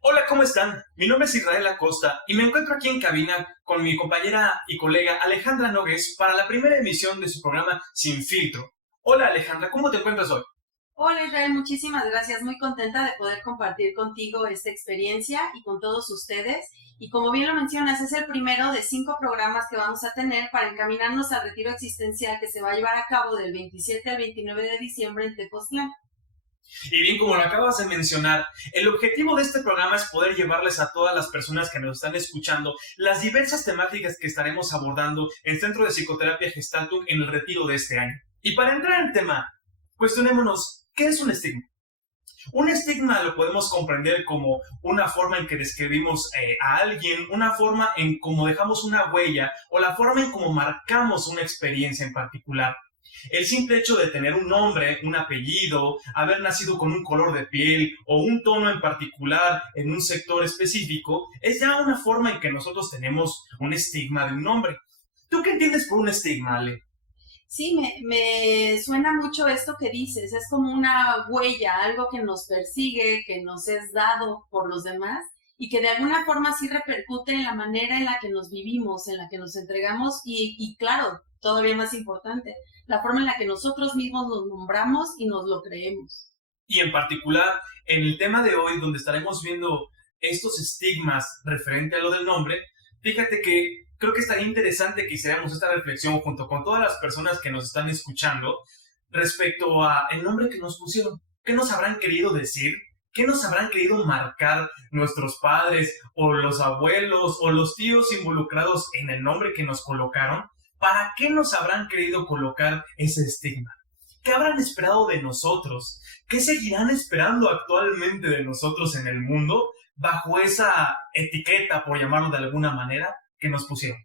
Hola, ¿cómo están? Mi nombre es Israel Acosta y me encuentro aquí en cabina con mi compañera y colega Alejandra Nogués para la primera emisión de su programa Sin Filtro. Hola Alejandra, ¿cómo te encuentras hoy? Hola Israel, muchísimas gracias. Muy contenta de poder compartir contigo esta experiencia y con todos ustedes. Y como bien lo mencionas, es el primero de 5 programas que vamos a tener para encaminarnos al retiro existencial que se va a llevar a cabo del 27 al 29 de diciembre en Tepoztlán. Y bien, como lo acabas de mencionar, el objetivo de este programa es poder llevarles a todas las personas que nos están escuchando las diversas temáticas que estaremos abordando en Centro de Psicoterapia Gestaltum en el retiro de este año. Y para entrar en tema, cuestionémonos, ¿qué es un estigma? Un estigma lo podemos comprender como una forma en que describimos a alguien, una forma en cómo dejamos una huella o la forma en cómo marcamos una experiencia en particular. El simple hecho de tener un nombre, un apellido, haber nacido con un color de piel o un tono en particular en un sector específico, es ya una forma en que nosotros tenemos un estigma de un nombre. ¿Tú qué entiendes por un estigma, Ale? Sí, me suena mucho esto que dices. Es como una huella, algo que nos persigue, que nos es dado por los demás y que de alguna forma sí repercute en la manera en la que nos vivimos, en la que nos entregamos y claro, todavía más importante, la forma en la que nosotros mismos nos nombramos y nos lo creemos. Y en particular, en el tema de hoy, donde estaremos viendo estos estigmas referente a lo del nombre, fíjate que creo que estaría interesante que hiciéramos esta reflexión junto con todas las personas que nos están escuchando respecto a el nombre que nos pusieron. ¿Qué nos habrán querido decir? ¿Qué nos habrán querido marcar nuestros padres o los abuelos o los tíos involucrados en el nombre que nos colocaron? ¿Para qué nos habrán querido colocar ese estigma? ¿Qué habrán esperado de nosotros? ¿Qué seguirán esperando actualmente de nosotros en el mundo bajo esa etiqueta, por llamarlo de alguna manera, que nos pusieron?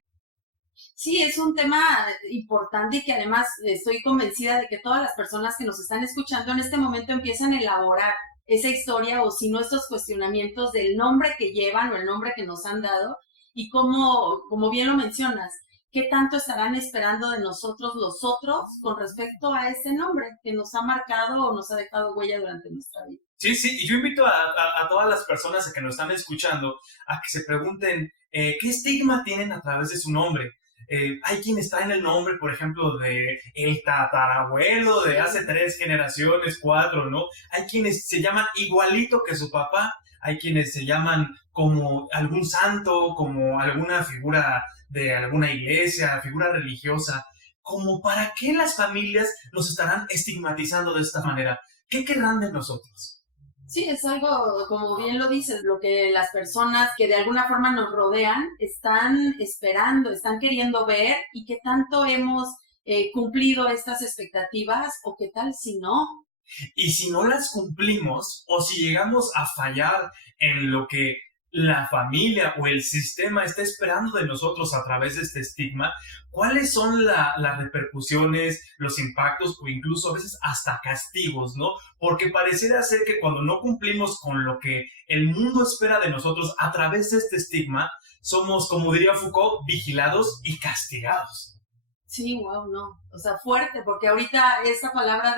Sí, es un tema importante y que además estoy convencida de que todas las personas que nos están escuchando en este momento empiezan a elaborar esa historia o si no estos cuestionamientos del nombre que llevan o el nombre que nos han dado y como bien lo mencionas, qué tanto estarán esperando de nosotros los otros con respecto a ese nombre que nos ha marcado o nos ha dejado huella durante nuestra vida. Sí, sí, y yo invito a todas las personas que nos están escuchando a que se pregunten qué estigma tienen a través de su nombre. Hay quienes traen el nombre, por ejemplo, de el tatarabuelo de hace 3 generaciones, 4, ¿no? Hay quienes se llaman igualito que su papá, hay quienes se llaman como algún santo, como alguna figura de alguna iglesia, figura religiosa. Como para qué las familias nos estarán estigmatizando de esta manera. ¿Qué querrán de nosotros? Sí, es algo, como bien lo dices, lo que las personas que de alguna forma nos rodean están esperando, están queriendo ver y qué tanto hemos cumplido estas expectativas o qué tal si no. Y si no las cumplimos o si llegamos a fallar en lo que la familia o el sistema está esperando de nosotros a través de este estigma, ¿cuáles son las repercusiones, los impactos o incluso a veces hasta castigos, ¿no? Porque pareciera ser que cuando no cumplimos con lo que el mundo espera de nosotros a través de este estigma, somos, como diría Foucault, vigilados y castigados. Sí, wow, no. O sea, fuerte, porque ahorita esa palabra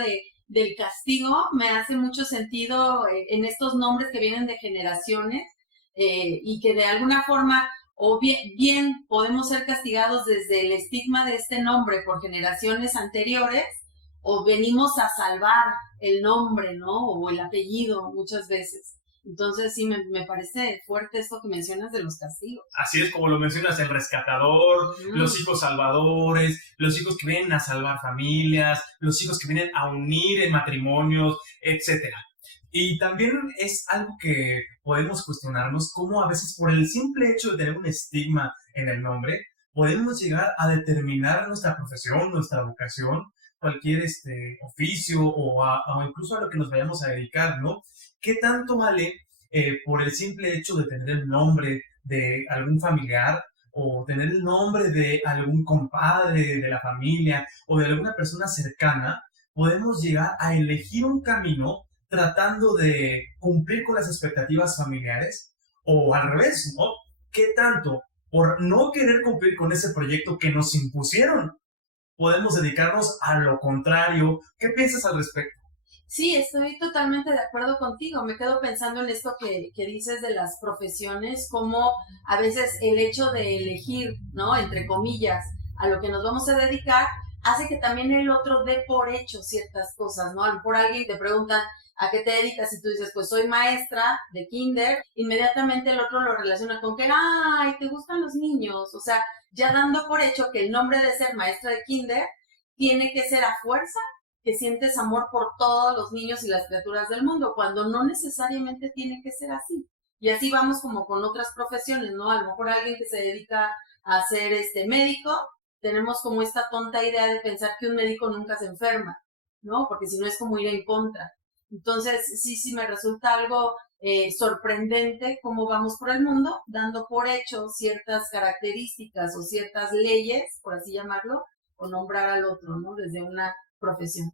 del castigo me hace mucho sentido en estos nombres que vienen de generaciones y que de alguna forma o bien podemos ser castigados desde el estigma de este nombre por generaciones anteriores o venimos a salvar el nombre, ¿no? O el apellido muchas veces. Entonces sí, me parece fuerte esto que mencionas de los castigos. Así es como lo mencionas, el rescatador, Ujú. los hijos salvadores, los hijos que vienen a salvar familias, los hijos que vienen a unir en matrimonios, etcétera. Y también es algo que podemos cuestionarnos, cómo a veces por el simple hecho de tener un estigma en el nombre, podemos llegar a determinar nuestra profesión, nuestra vocación, cualquier oficio o incluso a lo que nos vayamos a dedicar, ¿no? ¿Qué tanto vale por el simple hecho de tener el nombre de algún familiar o tener el nombre de algún compadre de la familia o de alguna persona cercana, podemos llegar a elegir un camino tratando de cumplir con las expectativas familiares o al revés, ¿no? ¿Qué tanto por no querer cumplir con ese proyecto que nos impusieron podemos dedicarnos a lo contrario? ¿Qué piensas al respecto? Sí, estoy totalmente de acuerdo contigo. Me quedo pensando en esto que dices de las profesiones, como a veces el hecho de elegir, ¿no? Entre comillas, a lo que nos vamos a dedicar, hace que también el otro dé por hecho ciertas cosas, ¿no? A lo mejor alguien te pregunta a qué te dedicas y tú dices, pues soy maestra de kinder, inmediatamente el otro lo relaciona con que, ay, te gustan los niños, o sea, ya dando por hecho que el nombre de ser maestra de kinder tiene que ser a fuerza que sientes amor por todos los niños y las criaturas del mundo, cuando no necesariamente tiene que ser así. Y así vamos como con otras profesiones, ¿no? A lo mejor alguien que se dedica a ser médico, tenemos como esta tonta idea de pensar que un médico nunca se enferma, ¿no? Porque si no es como ir en contra. Entonces, sí me resulta algo sorprendente cómo vamos por el mundo, dando por hecho ciertas características o ciertas leyes, por así llamarlo, o nombrar al otro, ¿no? Desde una profesión.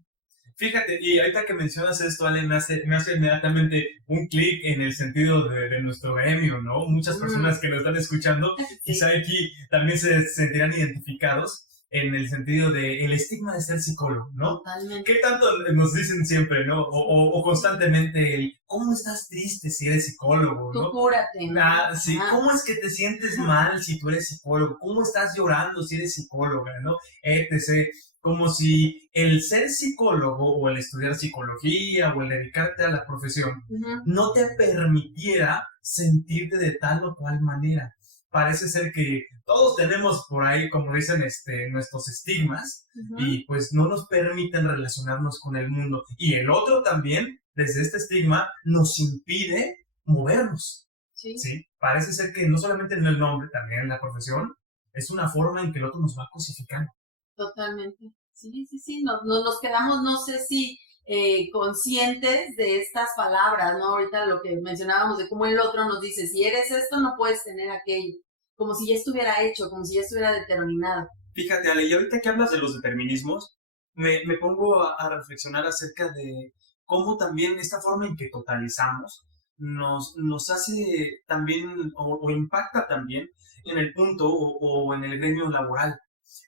Fíjate, y ahorita que mencionas esto, Ale, me hace inmediatamente un clic en el sentido de nuestro gremio, ¿no? Muchas personas que nos están escuchando, Sí. quizá aquí también se sentirán identificados en el sentido de el estigma de ser psicólogo, ¿no? Totalmente. ¿Qué tanto nos dicen siempre, ¿no? O constantemente el, ¿cómo estás triste si eres psicólogo, Tú ¿no? cúrate, ¿no? Sí, ¿cómo es que te sientes mal si tú eres psicólogo? ¿Cómo estás llorando si eres psicóloga, ¿no? Etc. Como si el ser psicólogo o el estudiar psicología o el dedicarte a la profesión no te permitiera sentirte de tal o cual manera. Parece ser que todos tenemos por ahí, como dicen, nuestros estigmas y pues no nos permiten relacionarnos con el mundo. Y el otro también, desde este estigma, nos impide movernos. Sí. Parece ser que no solamente en el nombre, también en la profesión, es una forma en que el otro nos va cosificando. Totalmente. Sí. Nos quedamos, no sé si conscientes de estas palabras, ¿no? Ahorita lo que mencionábamos de cómo el otro nos dice, si eres esto, no puedes tener aquello. Como si ya estuviera hecho, como si ya estuviera determinado. Fíjate, Ale, y ahorita que hablas de los determinismos, me pongo a reflexionar acerca de cómo también esta forma en que totalizamos nos hace también o impacta también en el punto o en el gremio laboral,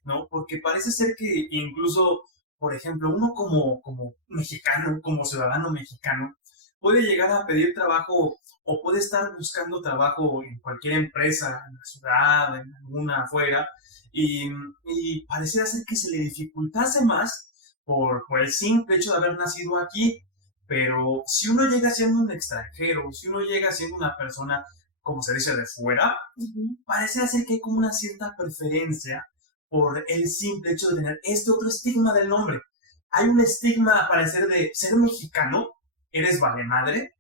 ¿no? Porque parece ser que incluso, por ejemplo, uno como mexicano, como ciudadano mexicano, puede llegar a pedir trabajo o puede estar buscando trabajo en cualquier empresa, en la ciudad, en alguna afuera, y pareciera ser que se le dificultase más por el simple hecho de haber nacido aquí. Pero si uno llega siendo un extranjero, si uno llega siendo una persona, como se dice, de fuera, parece ser que hay como una cierta preferencia por el simple hecho de tener este otro estigma del nombre. Hay un estigma, parecer, de ser mexicano, eres vale madre,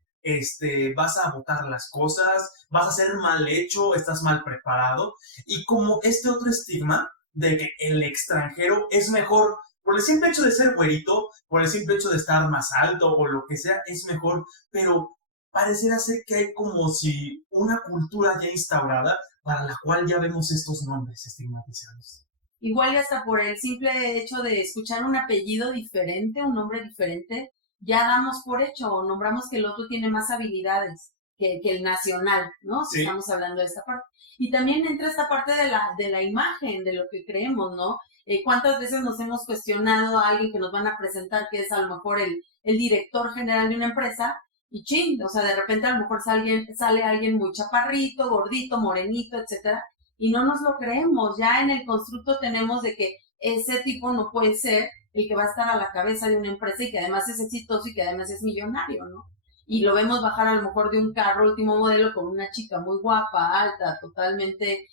vas a botar las cosas, vas a ser mal hecho, estás mal preparado, y como este otro estigma de que el extranjero es mejor por el simple hecho de ser güerito, por el simple hecho de estar más alto o lo que sea, es mejor, pero pareciera ser que hay como si una cultura ya instaurada para la cual ya vemos estos nombres estigmatizados. Igual hasta por el simple hecho de escuchar un apellido diferente, un nombre diferente, ya damos por hecho o nombramos que el otro tiene más habilidades que el nacional, ¿no? Si estamos hablando de esta parte. Y también entra esta parte de la imagen, de lo que creemos, ¿no? ¿Cuántas veces nos hemos cuestionado a alguien que nos van a presentar que es a lo mejor el director general de una empresa y ching, o sea, de repente a lo mejor sale alguien muy chaparrito, gordito, morenito, etcétera, y no nos lo creemos. Ya en el constructo tenemos de que ese tipo no puede ser el que va a estar a la cabeza de una empresa y que además es exitoso y que además es millonario, ¿no? Y lo vemos bajar a lo mejor de un carro último modelo con una chica muy guapa, alta, totalmente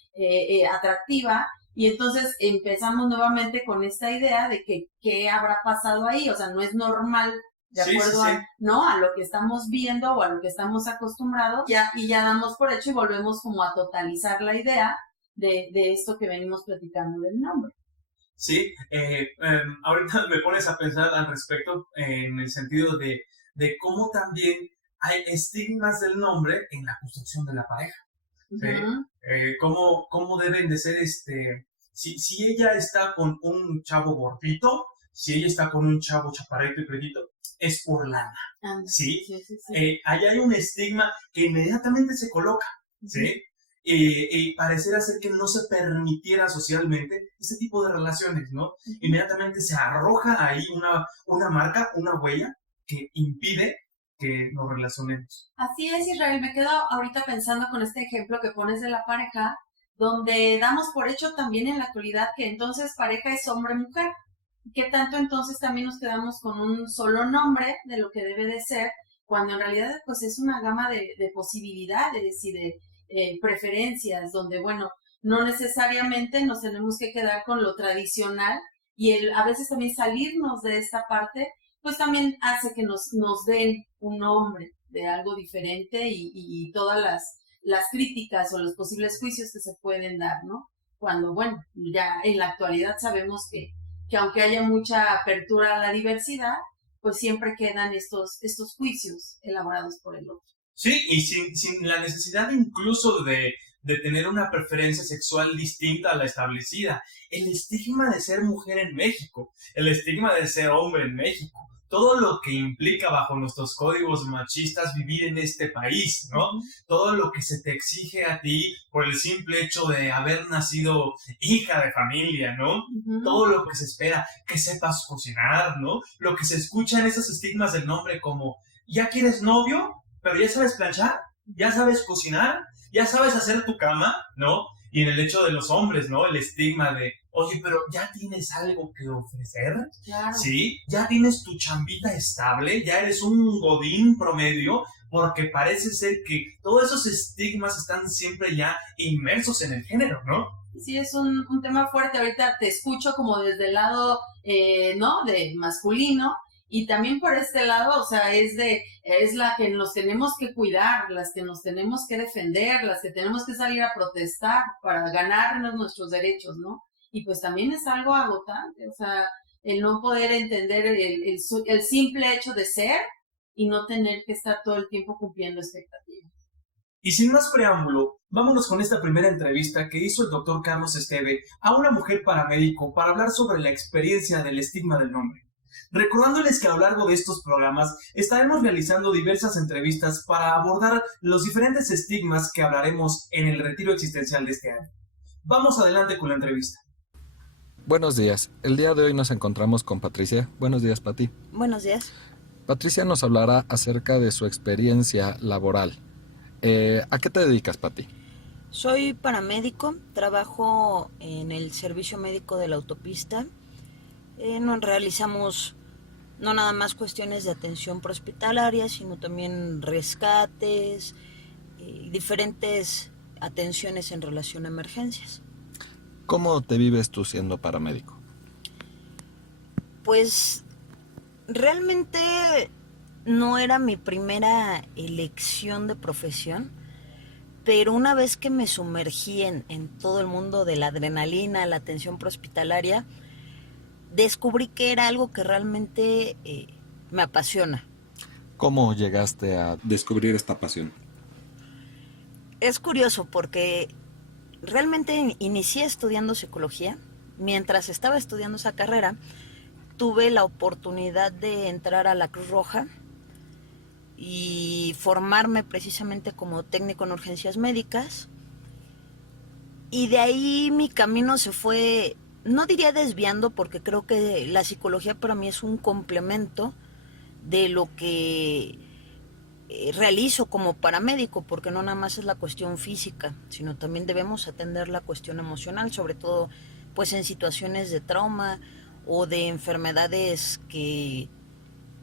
atractiva, y entonces empezamos nuevamente con esta idea de que qué habrá pasado ahí, o sea, no es normal de acuerdo a lo que estamos viendo o a lo que estamos acostumbrados, y ya damos por hecho y volvemos como a totalizar la idea de esto que venimos platicando del nombre. Sí, ahorita me pones a pensar al respecto en el sentido de cómo también hay estigmas del nombre en la construcción de la pareja. ¿Sí? ¿Cómo deben de ser si ella está con un chavo gordito, si ella está con un chavo chaparrito y predito, es por lana, ¿sí? Ahí hay un estigma que inmediatamente se coloca, ¿sí? Y pareciera ser que no se permitiera socialmente ese tipo de relaciones, ¿no? Inmediatamente se arroja ahí una marca, una huella, que impide que nos relacionemos. Así es, Israel. Me quedo ahorita pensando con este ejemplo que pones de la pareja, donde damos por hecho también en la actualidad que entonces pareja es hombre-mujer. ¿Qué tanto entonces también nos quedamos con un solo nombre de lo que debe de ser, cuando en realidad pues es una gama de posibilidades y de preferencias, donde bueno, no necesariamente nos tenemos que quedar con lo tradicional y a veces también salirnos de esta parte pues también hace que nos den un nombre de algo diferente y todas las críticas o los posibles juicios que se pueden dar, ¿no? Cuando, bueno, ya en la actualidad sabemos que aunque haya mucha apertura a la diversidad, pues siempre quedan estos juicios elaborados por el otro. Sí, y sin la necesidad incluso de tener una preferencia sexual distinta a la establecida. El estigma de ser mujer en México, el estigma de ser hombre en México, todo lo que implica bajo nuestros códigos machistas vivir en este país, ¿no? Todo lo que se te exige a ti por el simple hecho de haber nacido hija de familia, ¿no? Todo lo que se espera, que sepas cocinar, ¿no? Lo que se escucha en esos estigmas del nombre como, ¿ya quieres novio? ¿Pero ya sabes planchar? ¿Ya sabes cocinar? ¿Ya sabes hacer tu cama? ¿No? Y en el hecho de los hombres, ¿no? El estigma de, oye, pero ¿ya tienes algo que ofrecer? Claro. ¿Sí? ¿Ya tienes tu chambita estable? ¿Ya eres un godín promedio? Porque parece ser que todos esos estigmas están siempre ya inmersos en el género, ¿no? Sí, es un tema fuerte. Ahorita te escucho como desde el lado, ¿no? De masculino. Y también por este lado, o sea, es la que nos tenemos que cuidar, las que nos tenemos que defender, las que tenemos que salir a protestar para ganarnos nuestros derechos, ¿no? Y pues también es algo agotante, o sea, el no poder entender el simple hecho de ser y no tener que estar todo el tiempo cumpliendo expectativas. Y sin más preámbulo, vámonos con esta primera entrevista que hizo el doctor Carlos Esteve a una mujer paramédico para hablar sobre la experiencia del estigma del nombre. Recordándoles que a lo largo de estos programas estaremos realizando diversas entrevistas para abordar los diferentes estigmas que hablaremos en el retiro existencial de este año. Vamos adelante con la entrevista. Buenos días. El día de hoy nos encontramos con Patricia. Buenos días, Pati. Buenos días. Patricia nos hablará acerca de su experiencia laboral. ¿A qué te dedicas, Pati? Soy paramédico, trabajo en el servicio médico de la autopista. Nos realizamos no nada más cuestiones de atención prehospitalaria, sino también rescates, diferentes atenciones en relación a emergencias. ¿Cómo te vives tú siendo paramédico? Pues realmente no era mi primera elección de profesión, pero una vez que me sumergí en todo el mundo de la adrenalina, la atención prehospitalaria, descubrí que era algo que realmente me apasiona. ¿Cómo llegaste a descubrir esta pasión? Es curioso porque realmente inicié estudiando psicología. Mientras estaba estudiando esa carrera, tuve la oportunidad de entrar a la Cruz Roja y formarme precisamente como técnico en urgencias médicas. Y de ahí mi camino se fue, no diría desviando, porque creo que la psicología para mí es un complemento de lo que realizo como paramédico, porque no nada más es la cuestión física, sino también debemos atender la cuestión emocional, sobre todo pues en situaciones de trauma o de enfermedades que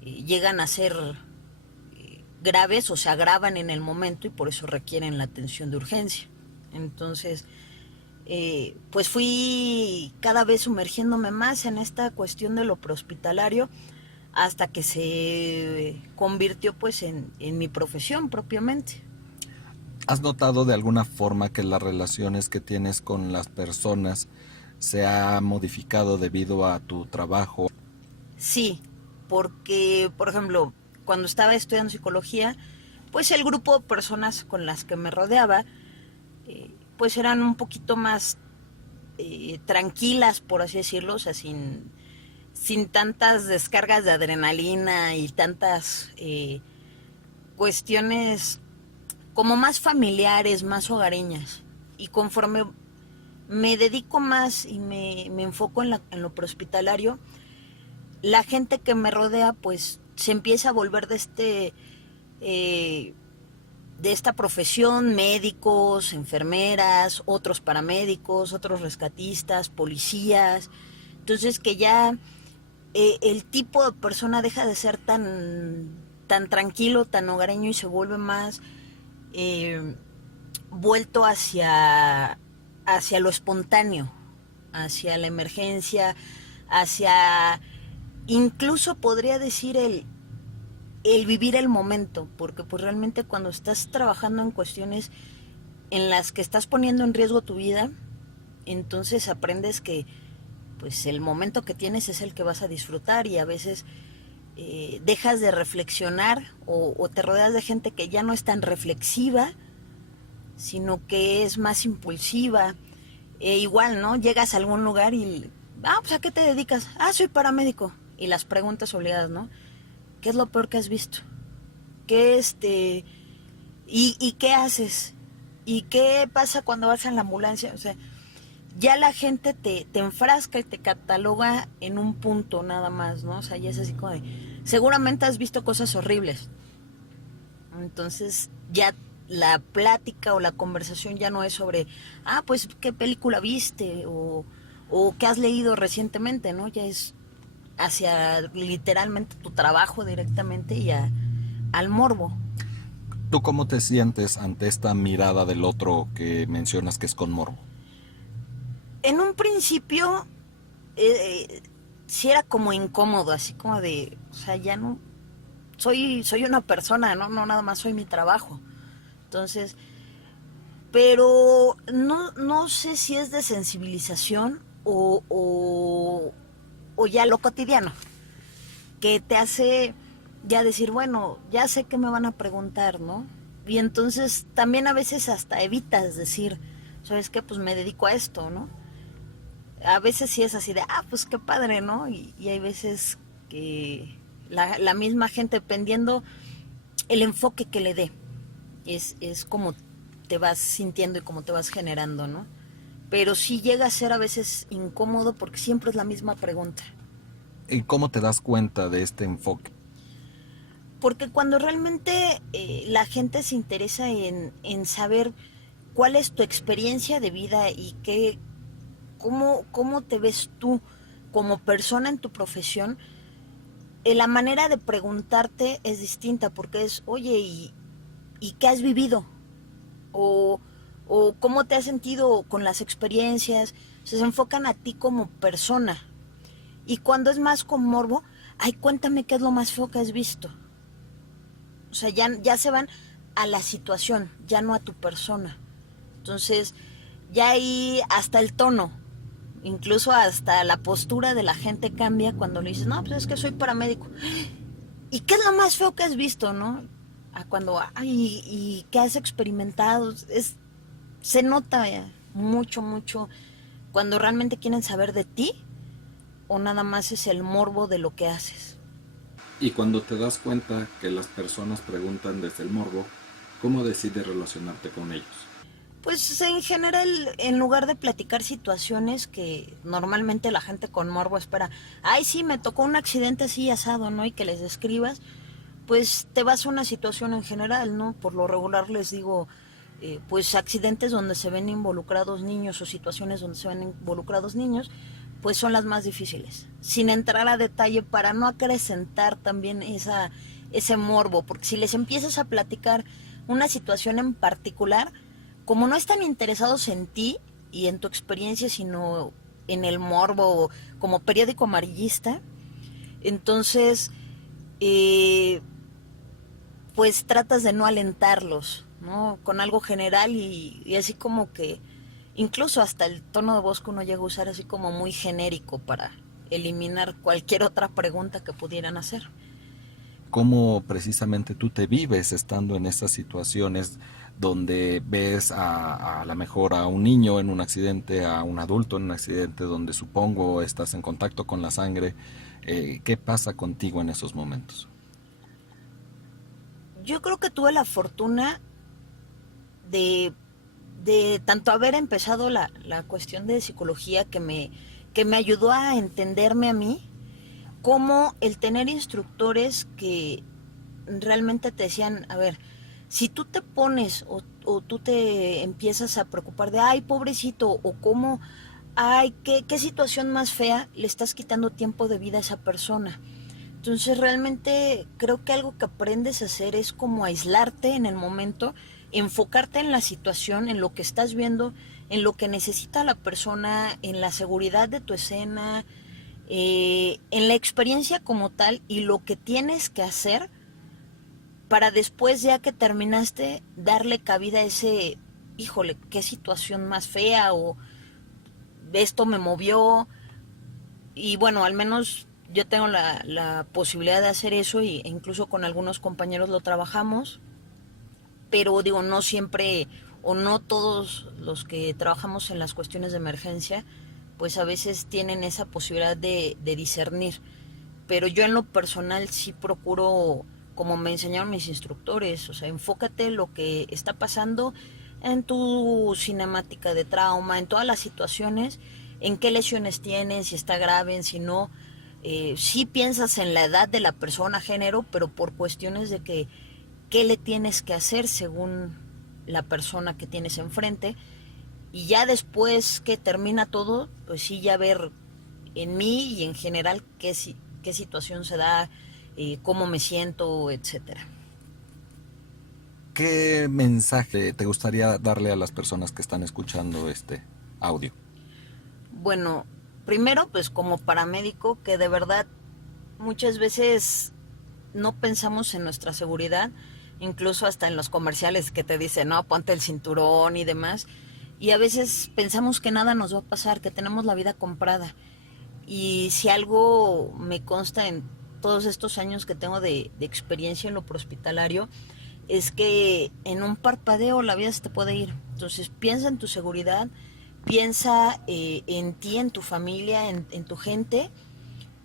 llegan a ser graves o se agravan en el momento y por eso requieren la atención de urgencia. Entonces, pues fui cada vez sumergiéndome más en esta cuestión de lo prehospitalario hasta que se convirtió pues en mi profesión propiamente. ¿Has notado de alguna forma que las relaciones que tienes con las personas se ha modificado debido a tu trabajo? Sí, porque, por ejemplo, cuando estaba estudiando psicología, pues el grupo de personas con las que me rodeaba, pues eran un poquito más tranquilas, por así decirlo, o sea, sin tantas descargas de adrenalina y tantas cuestiones como más familiares, más hogareñas. Y conforme me dedico más y me enfoco en lo prehospitalario, la gente que me rodea pues se empieza a volver de esta profesión, médicos, enfermeras, otros paramédicos, otros rescatistas, policías. Entonces que ya el tipo de persona deja de ser tan tranquilo, tan hogareño y se vuelve más vuelto hacia lo espontáneo, hacia la emergencia, hacia incluso podría decir el vivir el momento, porque pues realmente cuando estás trabajando en cuestiones en las que estás poniendo en riesgo tu vida, entonces aprendes que pues el momento que tienes es el que vas a disfrutar y a veces dejas de reflexionar o te rodeas de gente que ya no es tan reflexiva, sino que es más impulsiva. Igual, ¿no? Llegas a algún lugar y, pues ¿a qué te dedicas? Soy paramédico. Y las preguntas obligadas, ¿no? ¿Qué es lo peor que has visto? ¿Qué y qué haces? ¿Y qué pasa cuando vas en la ambulancia? O sea, ya la gente te enfrasca y te cataloga en un punto nada más, ¿no? O sea, ya es así como de, seguramente has visto cosas horribles. Entonces, ya la plática o la conversación ya no es sobre, pues, ¿qué película viste? O ¿qué has leído recientemente? ¿No? Ya es hacia literalmente tu trabajo directamente y al morbo. ¿Tú cómo te sientes ante esta mirada del otro que mencionas que es con morbo? En un principio sí era como incómodo, así como de, o sea, ya no soy una persona, no nada más soy mi trabajo. Entonces, pero no sé si es de sensibilización o ya lo cotidiano, que te hace ya decir, bueno, ya sé que me van a preguntar, ¿no? Y entonces también a veces hasta evitas decir, ¿sabes qué? Pues me dedico a esto, ¿no? A veces sí es así de, pues qué padre, ¿no? Y hay veces que la misma gente, dependiendo el enfoque que le dé, es como te vas sintiendo y como te vas generando, ¿no? Pero sí llega a ser a veces incómodo porque siempre es la misma pregunta. ¿Y cómo te das cuenta de este enfoque? Porque cuando realmente la gente se interesa en saber cuál es tu experiencia de vida y cómo te ves tú como persona en tu profesión, la manera de preguntarte es distinta porque es, oye, ¿y qué has vivido? O cómo te has sentido con las experiencias. Se enfocan a ti como persona. Y cuando es más con morbo, cuéntame qué es lo más feo que has visto. O sea, ya se van a la situación, ya no a tu persona. Entonces, ya ahí hasta el tono, incluso hasta la postura de la gente cambia cuando le dices, no, pues es que soy paramédico. ¿Y qué es lo más feo que has visto, no? Cuando, ¿y qué has experimentado? Se nota mucho cuando realmente quieren saber de ti o nada más es el morbo de lo que haces. Y cuando te das cuenta que las personas preguntan desde el morbo, ¿cómo decides relacionarte con ellos? Pues en general, en lugar de platicar situaciones que normalmente la gente con morbo espera, sí, me tocó un accidente así asado, ¿no? Y que les describas, pues te vas a una situación en general, ¿no? Por lo regular les digo, pues accidentes donde se ven involucrados niños o situaciones donde se ven involucrados niños, pues son las más difíciles, sin entrar a detalle para no acrecentar también ese morbo, porque si les empiezas a platicar una situación en particular, como no están interesados en ti y en tu experiencia, sino en el morbo como periódico amarillista, entonces pues tratas de no alentarlos, ¿no? Con algo general y así como que incluso hasta el tono de voz que uno llega a usar así como muy genérico para eliminar cualquier otra pregunta que pudieran hacer. ¿Cómo precisamente tú te vives estando en estas situaciones donde ves a lo mejor a un niño en un accidente, a un adulto en un accidente, donde supongo estás en contacto con la sangre? ¿Qué pasa contigo en esos momentos? Yo creo que tuve la fortuna de tanto haber empezado la cuestión de psicología que me ayudó a entenderme a mí, cómo el tener instructores que realmente te decían, a ver, si tú te pones o tú te empiezas a preocupar de, ay, pobrecito, o cómo, ay, qué situación más fea, le estás quitando tiempo de vida a esa persona. Entonces realmente creo que algo que aprendes a hacer es como aislarte en el momento, enfocarte en la situación, en lo que estás viendo, en lo que necesita la persona, en la seguridad de tu escena, en la experiencia como tal y lo que tienes que hacer para después, ya que terminaste, darle cabida a ese, híjole, qué situación más fea, o esto me movió. Y bueno, al menos yo tengo la posibilidad de hacer eso, e incluso con algunos compañeros lo trabajamos, pero digo, no siempre o no todos los que trabajamos en las cuestiones de emergencia, pues a veces tienen esa posibilidad de discernir. Pero yo en lo personal sí procuro, como me enseñaron mis instructores, o sea, enfócate en lo que está pasando en tu cinemática de trauma, en todas las situaciones, en qué lesiones tienes, si está grave, si no. Sí piensas en la edad de la persona, género, pero por cuestiones de que qué le tienes que hacer según la persona que tienes enfrente. Y ya después que termina todo, pues sí, ya ver en mí y en general qué situación se da, cómo me siento, etcétera. ¿Qué mensaje te gustaría darle a las personas que están escuchando este audio? Bueno, primero pues como paramédico, que de verdad muchas veces no pensamos en nuestra seguridad, incluso hasta en los comerciales que te dicen, no, ponte el cinturón y demás, y a veces pensamos que nada nos va a pasar, que tenemos la vida comprada. Y si algo me consta en todos estos años que tengo de experiencia en lo prehospitalario, es que en un parpadeo la vida se te puede ir. Entonces piensa en tu seguridad, piensa en ti, en tu familia, en tu gente,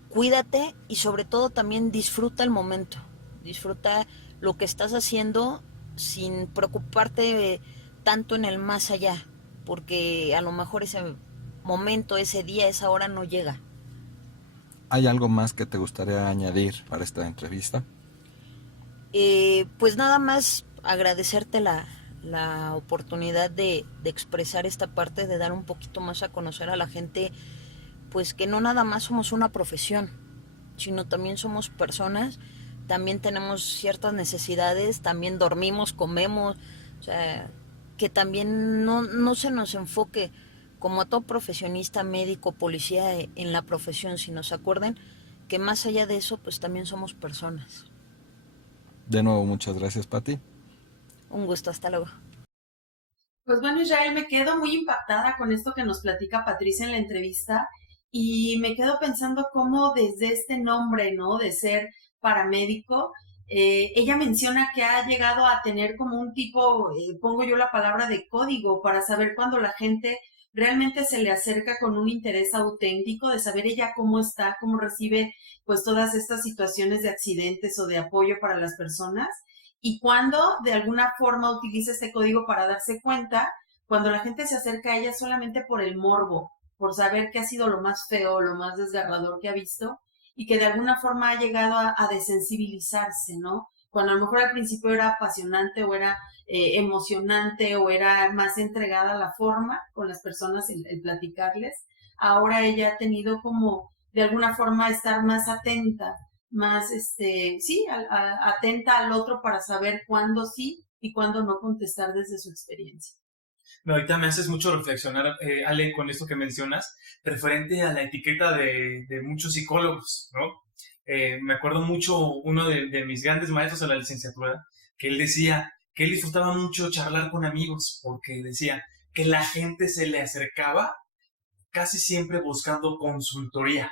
cuídate y sobre todo también disfruta el momento, disfruta lo que estás haciendo sin preocuparte tanto en el más allá, porque a lo mejor ese momento, ese día, esa hora no llega. ¿Hay algo más que te gustaría añadir para esta entrevista? Pues nada más agradecerte la oportunidad de expresar esta parte, de dar un poquito más a conocer a la gente, pues que no nada más somos una profesión, sino también somos personas, también tenemos ciertas necesidades, también dormimos, comemos, o sea, que también no se nos enfoque como a todo profesionista, médico, policía, en la profesión, sino se acuerden que más allá de eso, pues también somos personas. De nuevo, muchas gracias, Pati. Un gusto, hasta luego. Pues bueno, Israel, me quedo muy impactada con esto que nos platica Patricia en la entrevista y me quedo pensando cómo desde este nombre, ¿no? De ser paramédico, ella menciona que ha llegado a tener como un tipo, pongo yo la palabra de código, para saber cuando la gente realmente se le acerca con un interés auténtico, de saber ella cómo está, cómo recibe pues todas estas situaciones de accidentes o de apoyo para las personas, y cuando de alguna forma utiliza este código para darse cuenta cuando la gente se acerca a ella solamente por el morbo, por saber qué ha sido lo más feo, lo más desgarrador que ha visto, y que de alguna forma ha llegado a desensibilizarse, ¿no? Cuando a lo mejor al principio era apasionante o era emocionante o era más entregada a la forma con las personas, el platicarles, ahora ella ha tenido como de alguna forma estar más atenta, más, sí, atenta al otro para saber cuándo sí y cuándo no contestar desde su experiencia. No, ahorita me haces mucho reflexionar, Ale, con esto que mencionas, referente a la etiqueta de muchos psicólogos, ¿no? Me acuerdo mucho uno de mis grandes maestros en la licenciatura, que él decía que él disfrutaba mucho charlar con amigos, porque decía que la gente se le acercaba casi siempre buscando consultoría,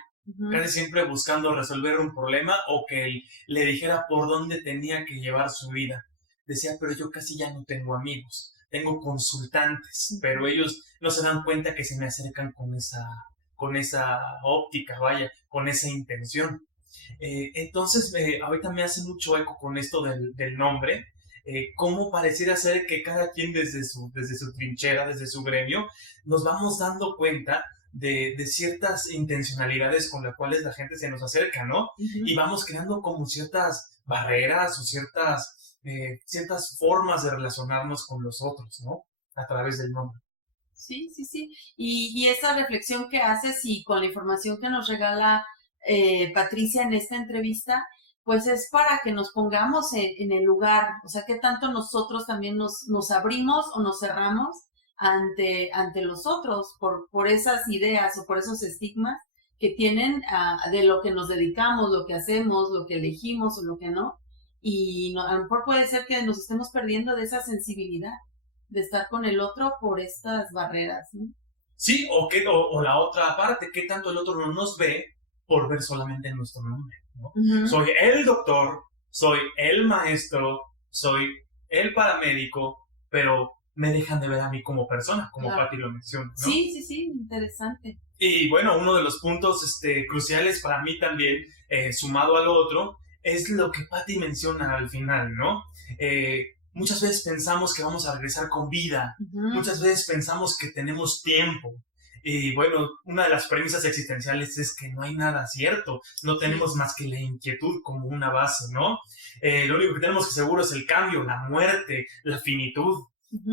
casi siempre buscando resolver un problema o que él le dijera por dónde tenía que llevar su vida. Decía, pero yo casi ya no tengo amigos, tengo consultantes, pero ellos no se dan cuenta que se me acercan con esa óptica, vaya, con esa intención. Entonces, ahorita me hace mucho eco con esto del nombre, cómo pareciera ser que cada quien desde su trinchera, desde su gremio, nos vamos dando cuenta de ciertas intencionalidades con las cuales la gente se nos acerca, ¿no? Y vamos creando como ciertas barreras o ciertas formas de relacionarnos con los otros, ¿no? A través del nombre. Sí, sí, sí. Y esa reflexión que haces y con la información que nos regala Patricia en esta entrevista, pues es para que nos pongamos en el lugar, o sea, que tanto nosotros también nos abrimos o nos cerramos ante los otros por esas ideas o por esos estigmas que tienen de lo que nos dedicamos, lo que hacemos, lo que elegimos o lo que no. Y a lo mejor puede ser que nos estemos perdiendo de esa sensibilidad de estar con el otro por estas barreras, ¿no? Sí, o la otra parte, que tanto el otro no nos ve por ver solamente nuestro nombre, ¿no? Soy el doctor, soy el maestro, soy el paramédico, pero me dejan de ver a mí como persona, como Pati lo menciona, ¿no? Sí, sí, sí, interesante. Y bueno, uno de los puntos cruciales para mí también, sumado al otro, es lo que Pati menciona al final, ¿no? Muchas veces pensamos que vamos a regresar con vida, muchas veces pensamos que tenemos tiempo. Y bueno, una de las premisas existenciales es que no hay nada cierto, no tenemos más que la inquietud como una base, ¿no? Lo único que tenemos que seguro es el cambio, la muerte, la finitud.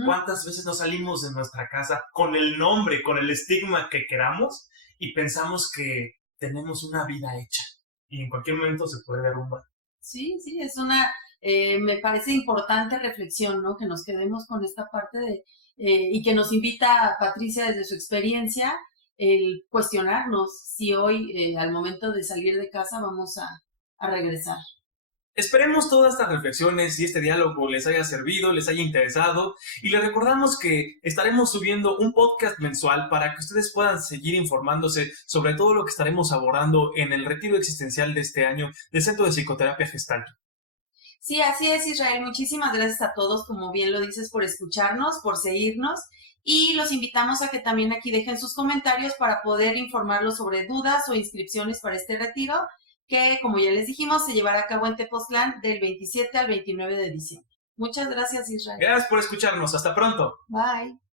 ¿Cuántas veces nos salimos de nuestra casa con el nombre, con el estigma que queramos y pensamos que tenemos una vida hecha y en cualquier momento se puede derrumbar? Sí, sí, es una, me parece importante reflexión, ¿no? Que nos quedemos con esta parte y que nos invita a Patricia desde su experiencia el cuestionarnos si hoy al momento de salir de casa vamos a regresar. Esperemos todas estas reflexiones y este diálogo les haya servido, les haya interesado y les recordamos que estaremos subiendo un podcast mensual para que ustedes puedan seguir informándose sobre todo lo que estaremos abordando en el retiro existencial de este año del Centro de Psicoterapia Gestalt. Sí, así es, Israel. Muchísimas gracias a todos, como bien lo dices, por escucharnos, por seguirnos y los invitamos a que también aquí dejen sus comentarios para poder informarlos sobre dudas o inscripciones para este retiro que, como ya les dijimos, se llevará a cabo en Tepoztlán del 27 al 29 de diciembre. Muchas gracias, Israel. Gracias por escucharnos. Hasta pronto. Bye.